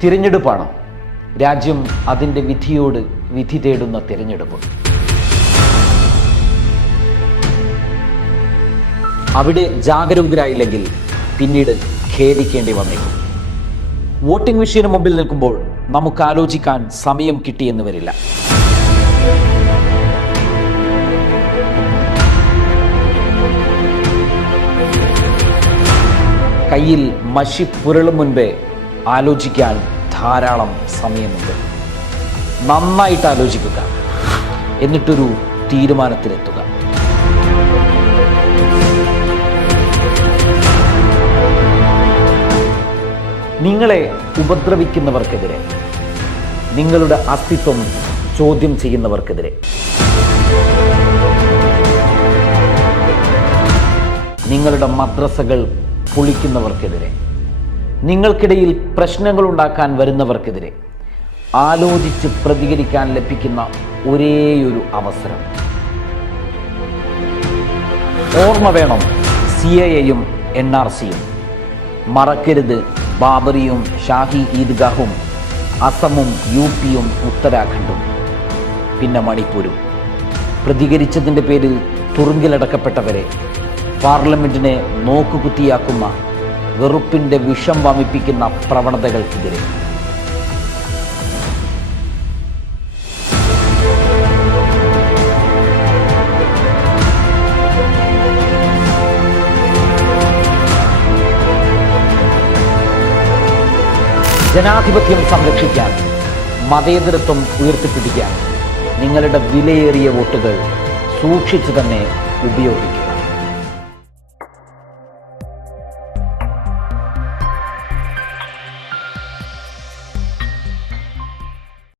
തിരഞ്ഞെടുപ്പാണ് രാജ്യം അതിൻ്റെ വിധിയോട് വിധി തേടുന്ന തിരഞ്ഞെടുപ്പ്. അവിടെ ജാഗരൂകരായില്ലെങ്കിൽ പിന്നീട് ഖേദിക്കേണ്ടി വന്നേക്കും. വോട്ടിംഗ് മെഷീന് മുമ്പിൽ നിൽക്കുമ്പോൾ നമുക്ക് ആലോചിക്കാൻ സമയം കിട്ടിയെന്ന് വരില്ല. കയ്യിൽ മഷി പുരളും മുൻപേ ആലോചിക്കാൻ ധാരാളം സമയമുണ്ട്. നന്നായിട്ട് ആലോചിക്കുക, എന്നിട്ടൊരു തീരുമാനത്തിലെത്തുക. നിങ്ങളെ ഉപദ്രവിക്കുന്നവർക്കെതിരെ, നിങ്ങളുടെ അസ്തിത്വം ചോദ്യം ചെയ്യുന്നവർക്കെതിരെ, നിങ്ങളുടെ മദ്രസകൾ പൊളിക്കുന്നവർക്കെതിരെ, നിങ്ങൾക്കിടയിൽ പ്രശ്നങ്ങൾ ഉണ്ടാക്കാൻ വരുന്നവർക്കെതിരെ ആലോചിച്ച് പ്രതികരിക്കാൻ ലഭിക്കുന്ന ഒരേയൊരു അവസരം. ഓർമ്മ വേണം CAA-യും NRC-യും. മറക്കരുത് ബാബറിയും ഷാഹി ഈദ്ഗാഹും അസമും UP-യും ഉത്തരാഖണ്ഡും പിന്നെ മണിപ്പൂരും. പ്രതികരിച്ചതിൻ്റെ പേരിൽ തുറുങ്കിലടക്കപ്പെട്ടവരെ, പാർലമെന്റിനെ നോക്കുകുത്തിയാക്കുന്ന വെറുപ്പിൻ്റെ വിഷം വമിപ്പിക്കുന്ന പ്രവണതകൾക്കെതിരെ. ജനാധിപത്യം സംരക്ഷിക്കാൻ, മതേതരത്വം ഉയർത്തിപ്പിടിക്കാൻ നിങ്ങളുടെ വിലയേറിയ വോട്ടുകൾ സൂക്ഷിച്ചു തന്നെ ഉപയോഗിക്കും.